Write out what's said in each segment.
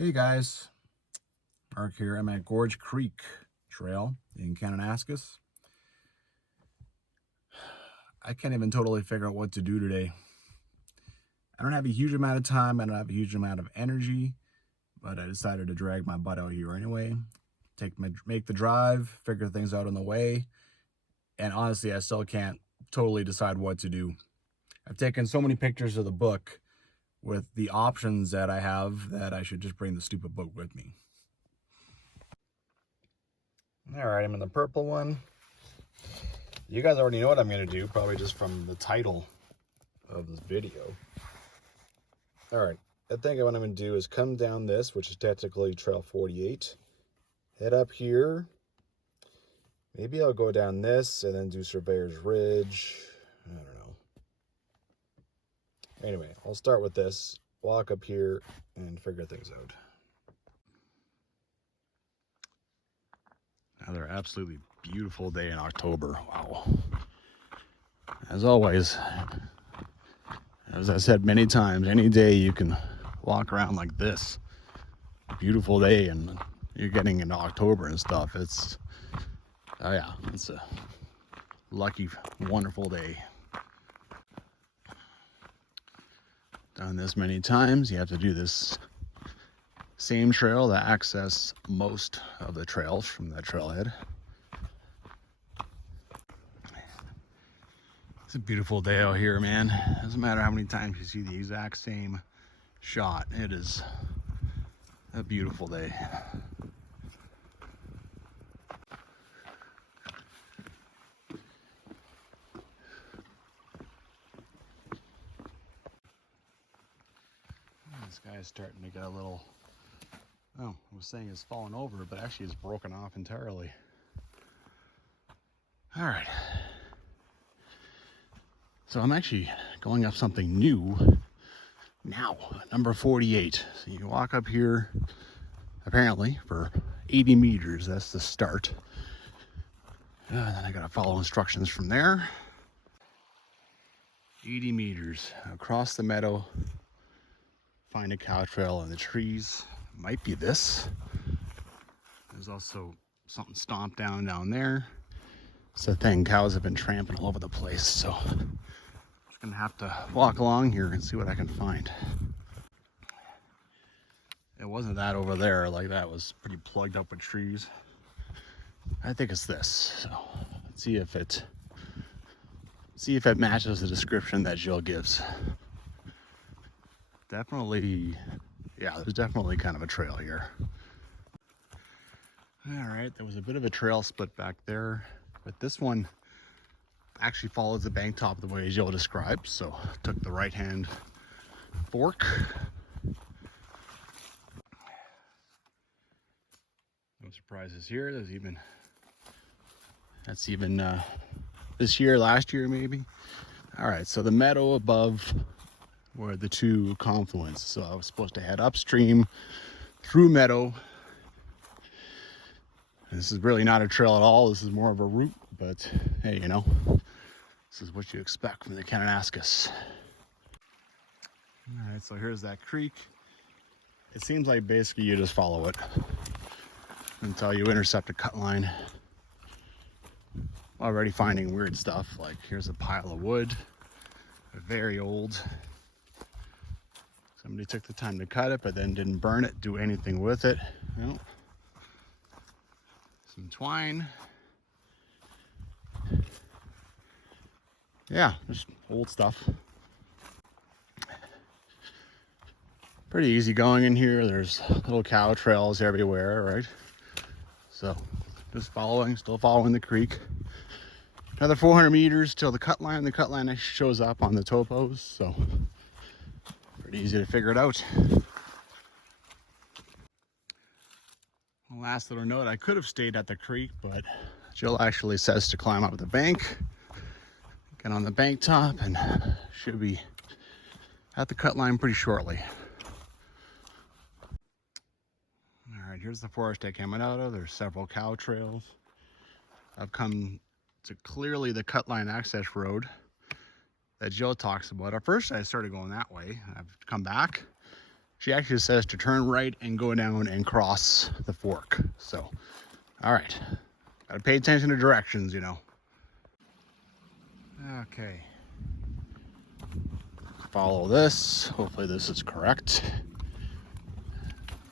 Hey guys, Mark here. I'm at Gorge Creek Trail in Kananaskis. I can't even totally figure out what to do today. I don't have a huge amount of time, I don't have a huge amount of energy, but I decided to drag my butt out here anyway. Make the drive, figure things out on the way, and honestly, I still can't totally decide what to do. I've taken so many pictures of the book with the options that I have that I should just bring the stupid book with me. All right, I'm in the purple one. You guys already know what I'm going to do, probably just from the title of this video. All right, I think what I'm going to do is come down this, which is technically Trail 48, head up here. Maybe I'll go down this and then do Surveyor's Ridge. I don't know. Anyway, I'll start with this, walk up here, and figure things out. Another absolutely beautiful day in October. Wow. As always, as I said many times, any day you can walk around like this, beautiful day, and you're getting into October and stuff. It's, oh yeah, it's a lucky, wonderful day. Done this many times. You have to do this same trail to access most of the trails from that trailhead. It's a beautiful day out here, man. Doesn't matter how many times you see the exact same shot. It is a beautiful day. This guy is starting to get a little, oh, I was saying it's fallen over, but actually it's broken off entirely. All right. So I'm actually going up something new now, number 48. So you walk up here, apparently, for 80 meters. That's the start. And then I gotta follow instructions from there. 80 meters across the meadow. Find a cow trail in the trees. Might be this. There's also something stomped down there. It's a thing. Cows have been tramping all over the place, so I'm just gonna have to walk along here and see what I can find. It wasn't that over there, like that was pretty plugged up with trees. I think it's this. So let's see if it matches the description that Jill gives. Definitely, yeah, there's definitely kind of a trail here. All right, there was a bit of a trail split back there, but this one actually follows the bank top the way Jill described, so took the right-hand fork. No surprises here. That's even this year, last year maybe. All right, so the meadow above where the two confluence. So I was supposed to head upstream through meadow. This is really not a trail at all. This is more of a route, but hey, you know, this is what you expect from the Kananaskis. All right, so here's that creek. It seems like basically you just follow it until you intercept a cut line. Already finding weird stuff, like here's a pile of wood, very old. Somebody took the time to cut it, but then didn't burn it, do anything with it. No. Some twine. Yeah, just old stuff. Pretty easy going in here. There's little cow trails everywhere, right? So just still following the creek. Another 400 meters till the cut line. The cut line actually shows up on the topos, so pretty easy to figure it out. Last little note, I could have stayed at the creek, but Jill actually says to climb up the bank, get on the bank top, and should be at the cut line pretty shortly. All right, here's the forest I came out of. There's several cow trails. I've come to clearly the cut line access road that Jill talks about. At first I started going that way. I've come back She actually says to turn right and go down and cross the fork. So, all right. Gotta pay attention to directions, you know. Okay. Follow this. Hopefully this is correct.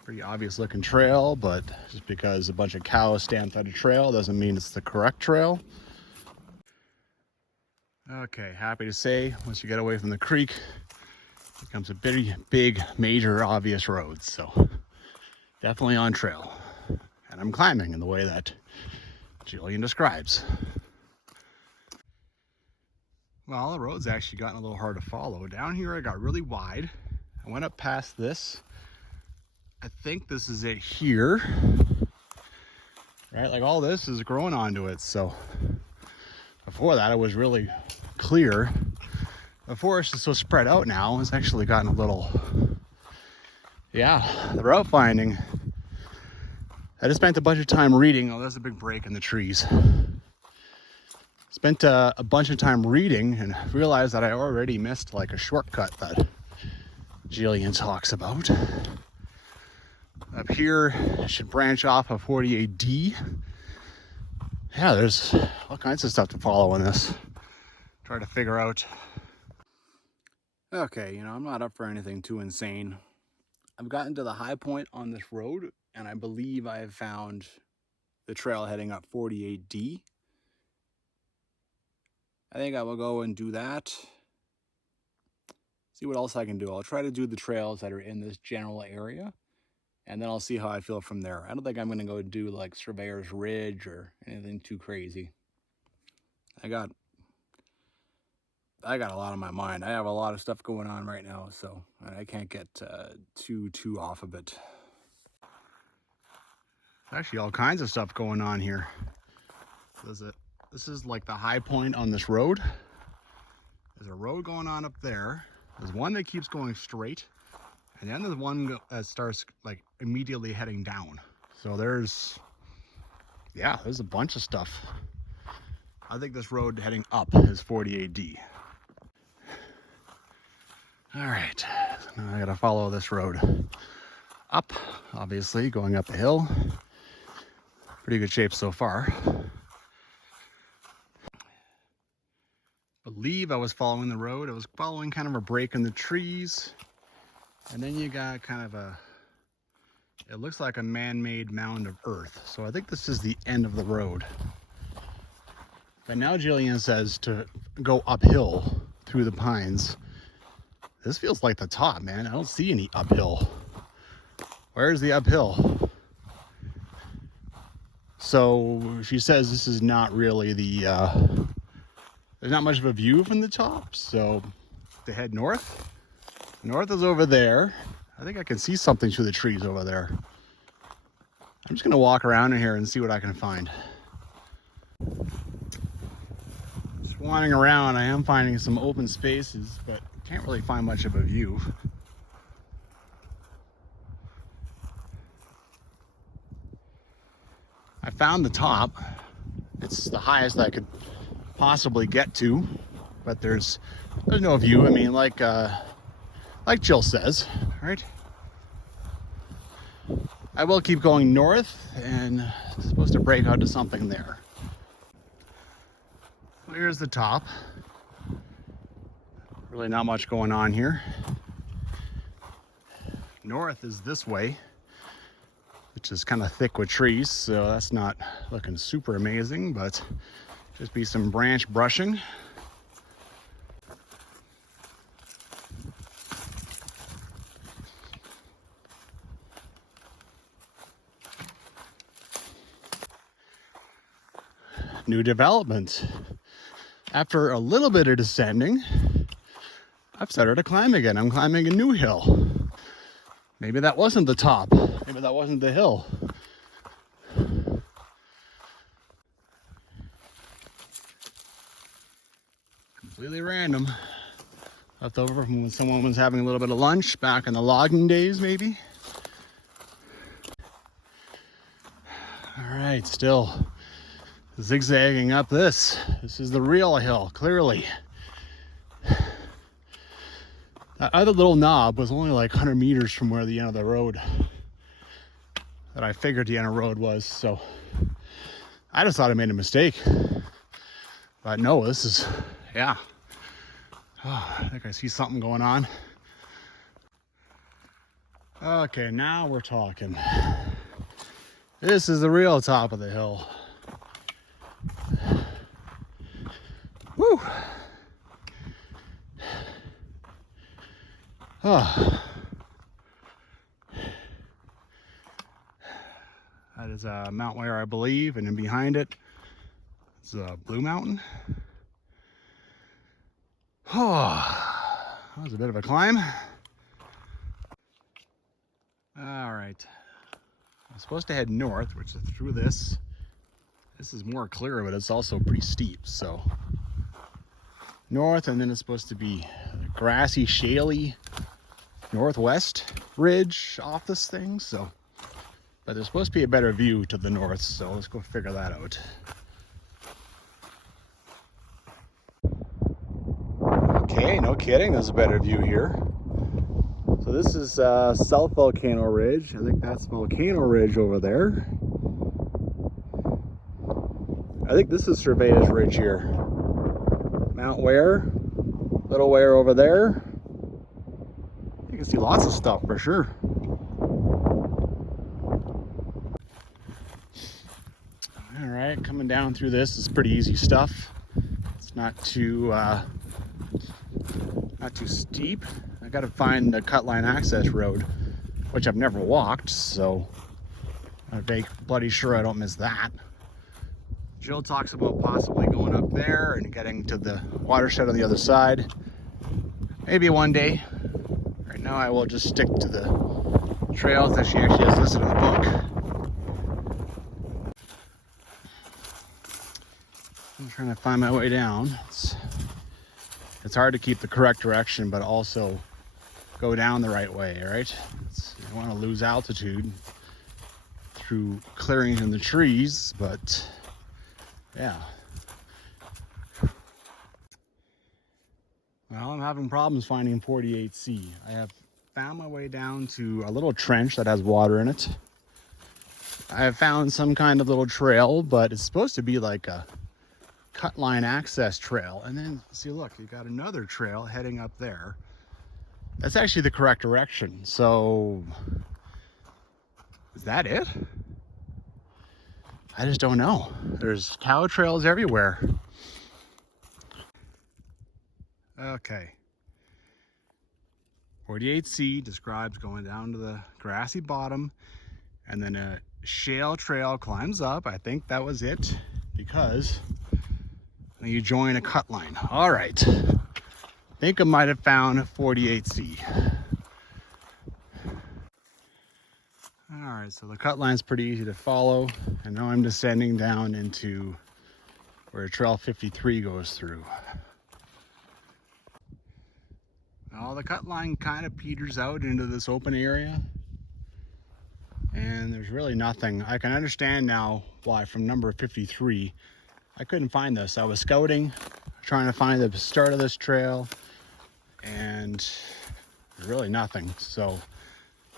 Pretty obvious looking trail, but just because a bunch of cows stand at a trail doesn't mean it's the correct trail. Okay, happy to say, once you get away from the creek, it becomes a big, major, obvious road. So definitely on trail. And I'm climbing in the way that Jillian describes. Well, the road's actually gotten a little hard to follow. Down here it got really wide. I went up past this. I think this is it here. Right, like all this is growing onto it. So before that it was really clear. The forest is so spread out now, it's actually gotten a little, yeah, the route finding. I just spent a bunch of time reading. Oh, there's a big break in the trees. Spent a bunch of time reading and realized that I already missed like a shortcut that Jillian talks about. Up here, I should branch off of 48D. Yeah, there's all kinds of stuff to follow in this. Try to figure out. Okay, you know, I'm not up for anything too insane. I've gotten to the high point on this road, and I believe I have found the trail heading up 48D. I think I will go and do that. See what else I can do. I'll try to do the trails that are in this general area, and then I'll see how I feel from there. I don't think I'm going to go do like Surveyor's Ridge or anything too crazy. I got a lot on my mind. I have a lot of stuff going on right now, so I can't get too off of it. Actually, all kinds of stuff going on here. This is like the high point on this road. There's a road going on up there. There's one that keeps going straight, and then there's one that starts like immediately heading down. So there's a bunch of stuff. I think this road heading up is 48D. All right, so now I gotta follow this road up, obviously going up a hill. Pretty good shape so far. Believe I was following the road. I was following kind of a break in the trees, and then you got kind of it looks like a man-made mound of earth. So I think this is the end of the road. But now Jillian says to go uphill through the pines. This feels like the top, man. I don't see any uphill. Where's the uphill? So she says this is not really there's not much of a view from the top. So to head north. North is over there. I think I can see something through the trees over there. I'm just gonna walk around in here and see what I can find. Just wandering around, I am finding some open spaces, but can't really find much of a view. I found the top. It's the highest I could possibly get to, but there's no view. I mean, like Jill says, right? I will keep going north, and it's supposed to break out to something there. So here's the top. Really not much going on here. North is this way, which is kind of thick with trees, so that's not looking super amazing, but just be some branch brushing. New development. After a little bit of descending, I've started to climb again. I'm climbing a new hill. Maybe that wasn't the top. Maybe that wasn't the hill. Completely random. Left over from when someone was having a little bit of lunch back in the logging days, maybe. All right, still zigzagging up this. This is the real hill, clearly. That other little knob was only like 100 meters from where the end of the road that I figured the end of the road was. So I just thought I made a mistake. But no, this is, yeah. Oh, I think I see something going on. Okay, now we're talking. This is the real top of the hill. Woo! Oh. That is Mount Ware, I believe, and then behind it is Blue Mountain. Oh, that was a bit of a climb. All right, I'm supposed to head north, which is through this. This is more clear, but it's also pretty steep. So north, and then it's supposed to be a grassy, shaly northwest ridge off this thing. So, but there's supposed to be a better view to the north. So let's go figure that out. Okay, no kidding, there's a better view here. So this is South Volcano Ridge. I think that's Volcano Ridge over there. I think this is Surveyor's Ridge here. Mount Ware, Little Ware over there. You can see lots of stuff for sure. All right, coming down through this is pretty easy stuff. It's not too steep. I gotta find the Cutline Access Road, which I've never walked, so I'm bloody sure I don't miss that. Jill talks about possibly going up there and getting to the watershed on the other side. Maybe one day. Right now I will just stick to the trails that she actually has listed in the book. I'm trying to find my way down. It's hard to keep the correct direction, but also go down the right way, right? You don't want to lose altitude through clearings in the trees, but yeah. Well, I'm having problems finding 48C. I have found my way down to a little trench that has water in it. I have found some kind of little trail, but it's supposed to be like a Cutline Access Trail. And then, see, look, you got another trail heading up there. That's actually the correct direction. So, is that it? I just don't know. There's cow trails everywhere. Okay. 48C describes going down to the grassy bottom, and then a shale trail climbs up. I think that was it, because you join a cut line. All right. I think I might have found 48C. All right, so the cut line's pretty easy to follow. And now I'm descending down into where Trail 53 goes through. Now the cut line kind of peters out into this open area. And there's really nothing. I can understand now why from number 53, I couldn't find this. I was scouting, trying to find the start of this trail, and there's really nothing. So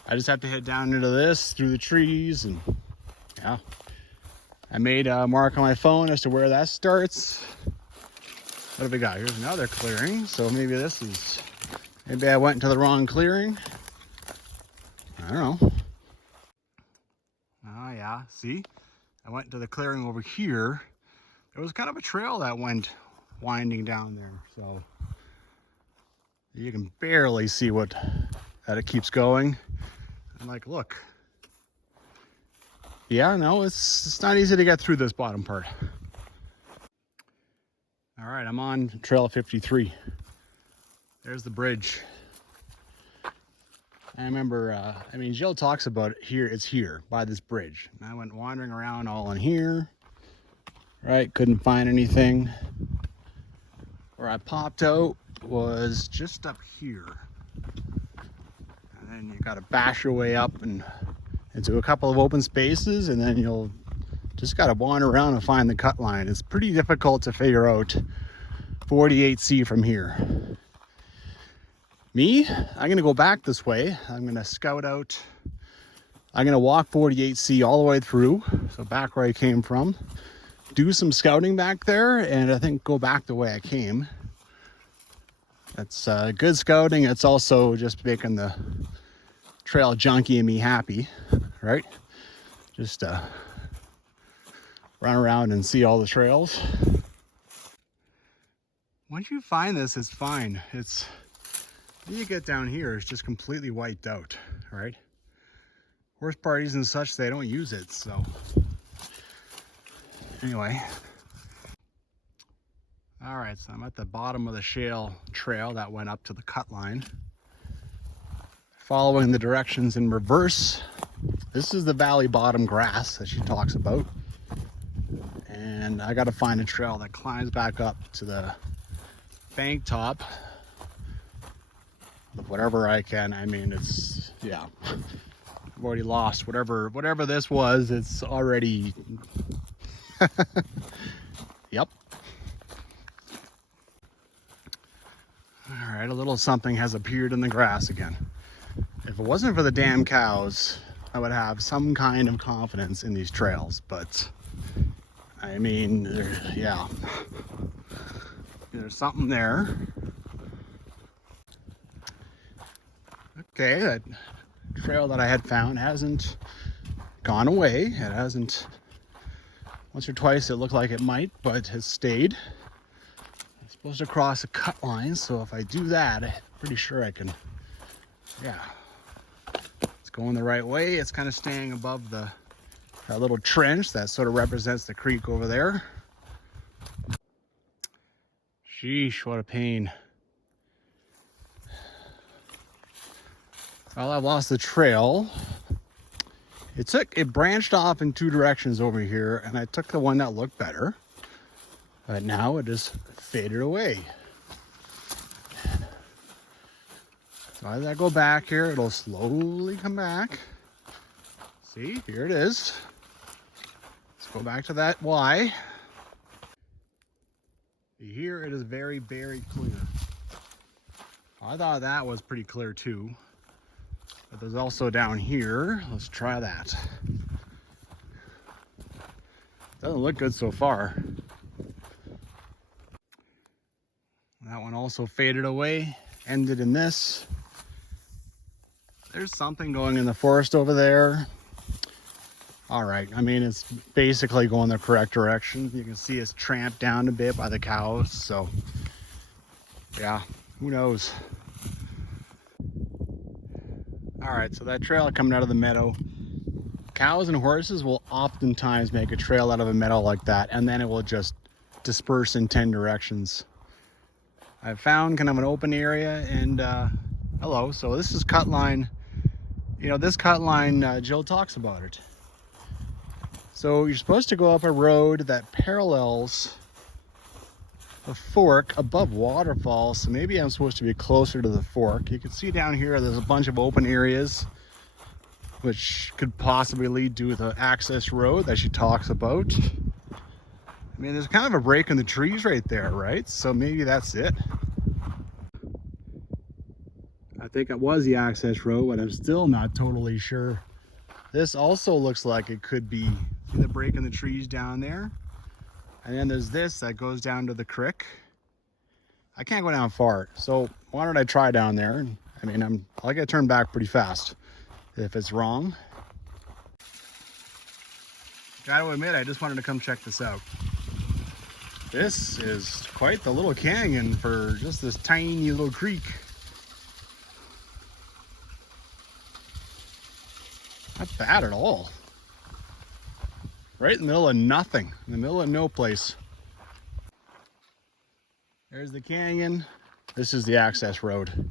I just have to head down into this through the trees, and yeah. I made a mark on my phone as to where that starts. What have we got? Here's another clearing. So maybe this is, maybe I went to the wrong clearing. I don't know. Oh yeah, see? I went to the clearing over here. There was kind of a trail that went winding down there. So you can barely see that it keeps going. And like, look. Yeah, no, it's not easy to get through this bottom part. All right, I'm on Trail 53. There's the bridge. I remember, Jill talks about it here. It's here by this bridge. And I went wandering around all in here. Right, couldn't find anything. Where I popped out was just up here. And then you got to bash your way up and into a couple of open spaces, and then you'll just got to wander around and find the cut line. It's pretty difficult to figure out 48C from here. Me, I'm gonna go back this way. I'm gonna scout out. I'm gonna walk 48C all the way through, so back where I came from. Do some scouting back there, and I think go back the way I came. That's good scouting. It's also just making the trail junkie and me happy, right? Just run around and see all the trails. Once you find this, it's fine. It's when you get down here, it's just completely wiped out, right? Horse parties and such, they don't use it, so anyway. All right, so I'm at the bottom of the shale trail that went up to the cut line. Following the directions in reverse. This is the valley bottom grass that she talks about. And I gotta find a trail that climbs back up to the bank top of whatever I can. I mean, it's, yeah. I've already lost whatever this was. It's already, yep. All right, a little something has appeared in the grass again. If it wasn't for the damn cows, I would have some kind of confidence in these trails, but I mean, yeah, there's something there. Okay, that trail that I had found hasn't gone away. It hasn't, once or twice it looked like it might, but has stayed. I'm supposed to cross a cut line, so if I do that, I'm pretty sure I can, yeah. It's going the right way. It's kind of staying above that little trench that sort of represents the creek over there. Sheesh, what a pain. Well, I've lost the trail. It branched off in two directions over here, and I took the one that looked better. But now it just faded away. So as I go back here, it'll slowly come back. See, here it is. Let's go back to that Y. Here it is very, very clear. I thought that was pretty clear too. But there's also down here. Let's try that. Doesn't look good so far. That one also faded away, ended in this. There's something going in the forest over there. All right, I mean, it's basically going the correct direction. You can see it's tramped down a bit by the cows, so yeah, who knows? All right, so that trail coming out of the meadow, cows and horses will oftentimes make a trail out of a meadow like that, and then it will just disperse in 10 directions. I've found kind of an open area, and hello, so this is cut line. You know, this cut line, Jill talks about it. So you're supposed to go up a road that parallels a fork above waterfall, so maybe I'm supposed to be closer to the fork. You can see down here there's a bunch of open areas which could possibly lead to the access road that she talks about. I mean, there's kind of a break in the trees right there, right? So maybe that's it. I think it was the access road, but I'm still not totally sure. This also looks like it could be, see the break in the trees down there? And then there's this that goes down to the creek. I can't go down far, so why don't I try down there? I mean, I'll get turned back pretty fast if it's wrong. Gotta admit, I just wanted to come check this out. This is quite the little canyon for just this tiny little creek. Not bad at all. Right in the middle of nothing, in the middle of no place. There's the canyon. This is the access road.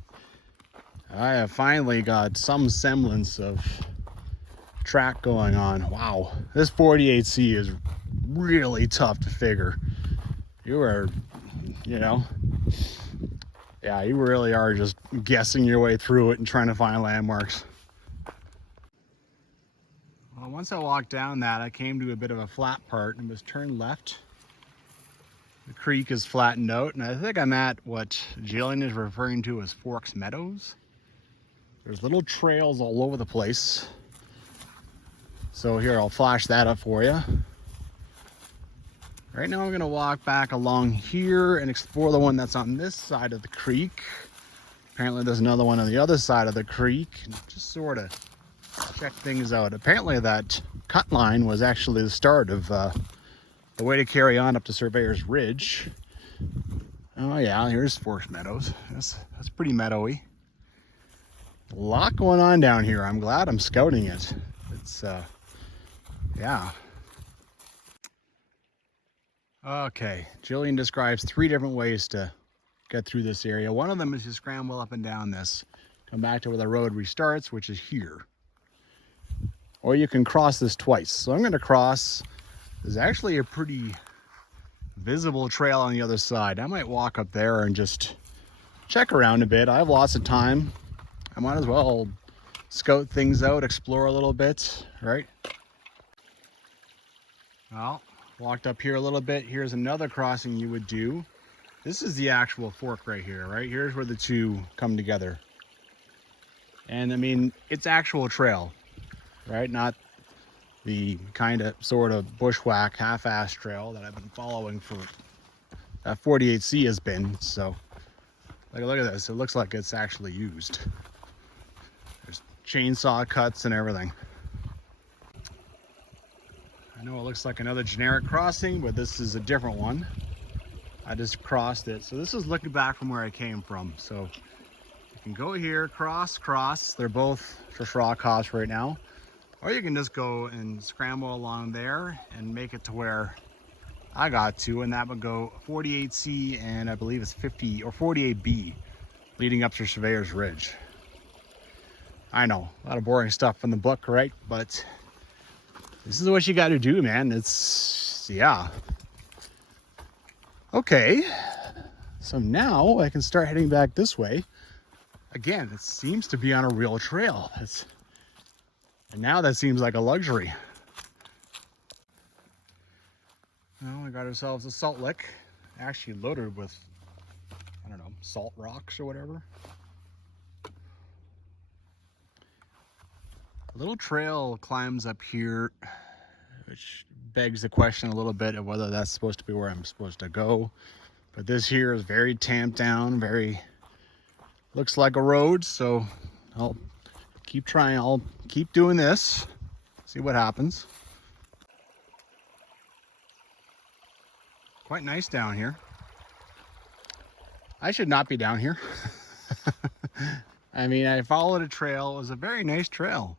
I have finally got some semblance of track going on. Wow, this 48C is really tough to figure. You are, you know, yeah, you really are just guessing your way through it and trying to find landmarks. Well, once I walked down that, I came to a bit of a flat part and was turned left. The creek is flattened out, and I think I'm at what Jillian is referring to as Forks Meadows. There's little trails all over the place. So here, I'll flash that up for you. Right now I'm gonna walk back along here and explore the one that's on this side of the creek. Apparently there's another one on the other side of the creek, and just sort of check things out. Apparently that cut line was actually the start of the way to carry on up to Surveyor's Ridge. Oh yeah, here's Forks Meadows. That's pretty meadowy. A lot going on down here. I'm glad I'm scouting it. It's yeah. Okay, Jillian describes 3 different ways to get through this area. One of them is to scramble up and down this, come back to where the road restarts, which is here. Or you can cross this twice. So I'm gonna cross. There's actually a pretty visible trail on the other side. I might walk up there and just check around a bit. I have lots of time. I might as well scout things out, explore a little bit, right? Well, walked up here a little bit. Here's another crossing you would do. This is the actual fork right here, right? Here's where the two come together. And I mean, it's actual trail, right? Not the kind of sort of bushwhack half-ass trail that I've been following for 48C has been. So like, look at this. It looks like it's actually used. There's chainsaw cuts and everything. I know it looks like another generic crossing, but this is a different one. I just crossed it. So this is looking back from where I came from. So you can go here, cross. They're both just rock hops right now. Or you can just go and scramble along there and make it to where I got to, and that would go 48C and I believe it's 50 or 48B leading up to Surveyor's Ridge. I know, a lot of boring stuff from the book, right? But this is what you got to do, man. It's, yeah. Okay, so now I can start heading back this way. Again, it seems to be on a real trail. And now that seems like a luxury. Well, we got ourselves a salt lick, actually loaded with, I don't know, salt rocks or whatever. A little trail climbs up here, which begs the question a little bit of whether that's supposed to be where I'm supposed to go. But this here is very tamped down, very, looks like a road, so I'll keep trying. I'll keep doing this, see what happens. Quite nice down here. I should not be down here. I mean, I followed a trail. It was a very nice trail.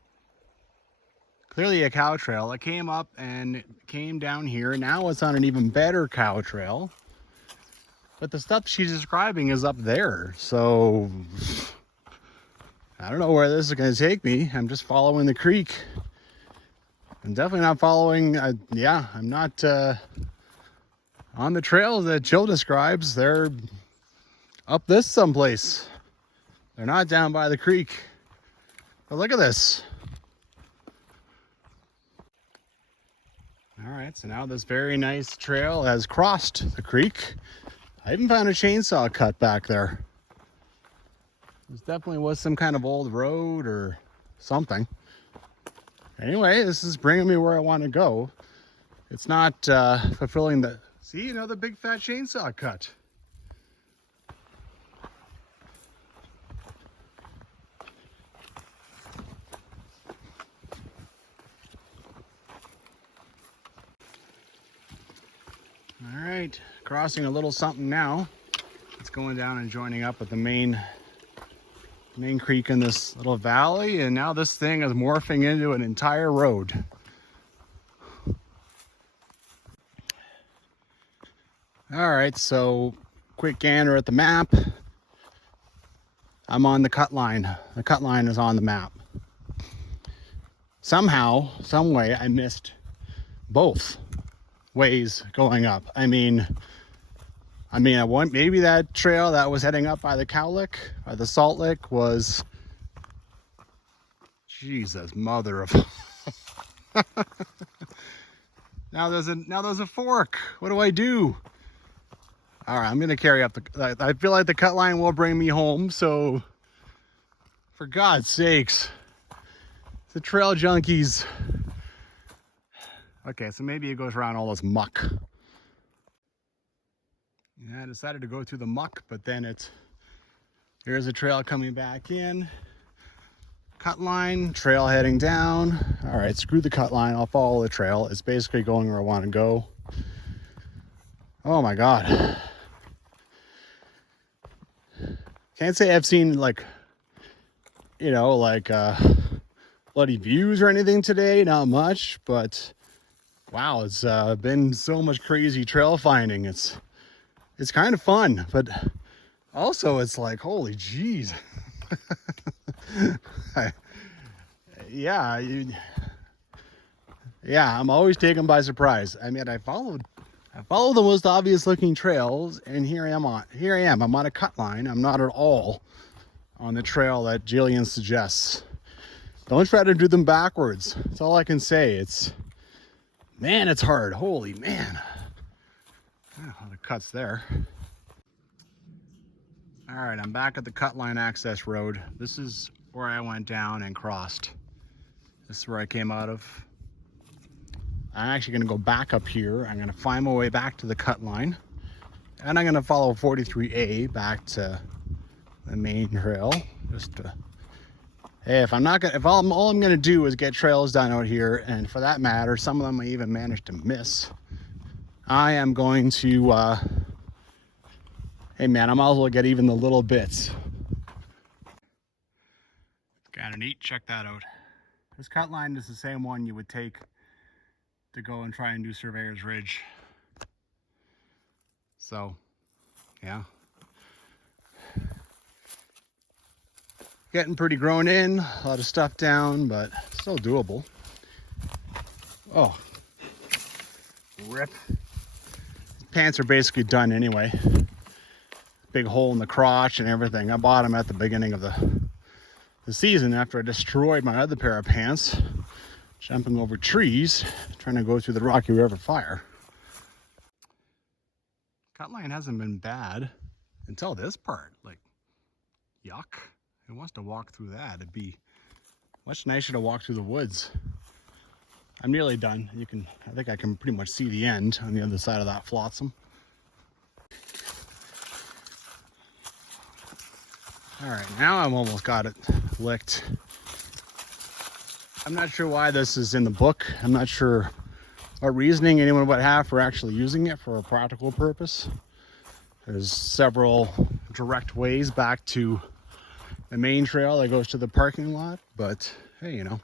Clearly a cow trail. I came up and came down here. Now it's on an even better cow trail. But the stuff she's describing is up there. So I don't know where this is going to take me. I'm just following the creek. I'm definitely not following, yeah, I'm not on the trails that Jill describes. They're up this someplace. They're not down by the creek. But look at this. All right, so now this very nice trail has crossed the creek. I even found a chainsaw cut back there. This definitely was some kind of old road or something. Anyway, this is bringing me where I want to go. It's not fulfilling the... See, another big fat chainsaw cut. All right, crossing a little something now. It's going down and joining up with the main creek in this little valley, and now this thing is morphing into an entire road. All right, so quick gander at the map. I'm on the cut line. The cut line is on the map. Somehow, some way, I missed both ways going up. I mean, I want, maybe that trail that was heading up by the cow lick, by the salt lick, was, Jesus, mother of. Now there's a fork. What do I do? All right, I'm gonna carry up the, I feel like the cut line will bring me home, so for God's sakes, the trail junkies. Okay, so maybe it goes around all this muck. Yeah, I decided to go through the muck, but then here's a trail coming back in. Cut line, trail heading down. All right, screw the cut line, I'll follow the trail. It's basically going where I want to go. Oh my God. Can't say I've seen like, you know, like bloody views or anything today, not much, but wow, it's been so much crazy trail finding. It's kind of fun, but also it's like, holy jeez. Yeah, I'm always taken by surprise. I mean, I followed the most obvious looking trails, and here I am. I'm on a cut line. I'm not at all on the trail that Jillian suggests. Don't try to do them backwards. That's all I can say. Man, it's hard. Holy man. A lot of cuts there. All right, I'm back at the cut line access road. This is where I went down and crossed. This is where I came out of. I'm actually gonna go back up here. I'm gonna find my way back to the cut line, and I'm gonna follow 43A back to the main trail. Just to, hey, if all I'm gonna do is get trails done out here, and for that matter, some of them I even managed to miss, I am going to, hey man, I might as well get even the little bits. Kind of neat, check that out. This cut line is the same one you would take to go and try and do Surveyor's Ridge. So, yeah. Getting pretty grown in, a lot of stuff down, but still doable. Oh, rip. Pants are basically done anyway. Big hole in the crotch and everything. I bought them at the beginning of the season after I destroyed my other pair of pants, jumping over trees, trying to go through the Rocky River fire. Cut line hasn't been bad until this part. Like, yuck. Who wants to walk through that? It'd be much nicer to walk through the woods. I'm nearly done. I think I can pretty much see the end on the other side of that flotsam. All right, now I've almost got it licked. I'm not sure why this is in the book. I'm not sure what reasoning anyone would have for actually using it for a practical purpose. There's several direct ways back to the main trail that goes to the parking lot, but hey, you know,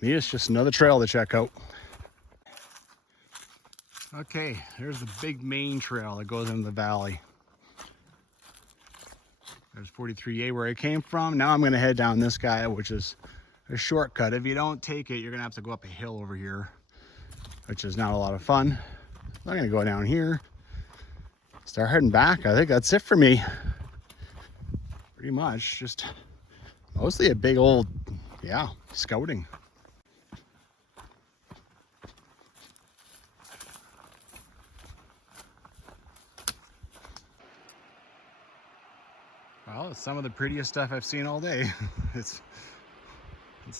maybe it's just another trail to check out. Okay, there's the big main trail that goes into the valley. There's 43A where I came from. Now I'm gonna head down this guy, which is a shortcut. If you don't take it, you're gonna have to go up a hill over here, which is not a lot of fun. I'm gonna go down here, start heading back. I think that's it for me. Pretty much, just mostly a big old, yeah, scouting. Well, it's some of the prettiest stuff I've seen all day. It's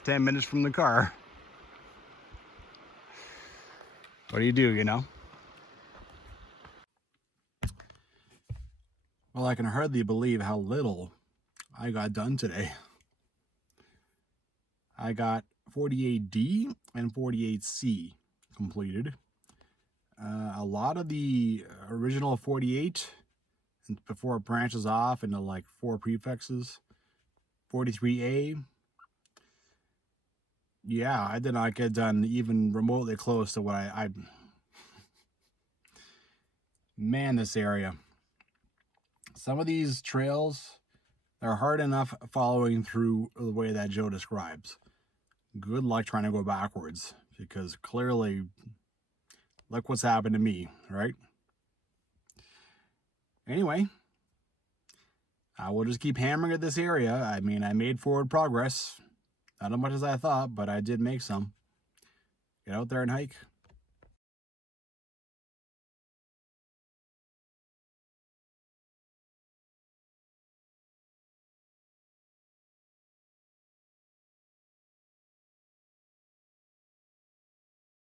10 minutes from the car. What do, you know? Well, I can hardly believe how little I got done today. I got 48D and 48C completed. A lot of the original 48 before it branches off into like 4 prefixes. 43A. Yeah, I did not get done even remotely close to what I man, this area. Some of these trails are hard enough following through the way that Joe describes. Good luck trying to go backwards, because clearly, look what's happened to me, right? Anyway, I will just keep hammering at this area. I mean, I made forward progress. Not as much as I thought, but I did make some. Get out there and hike.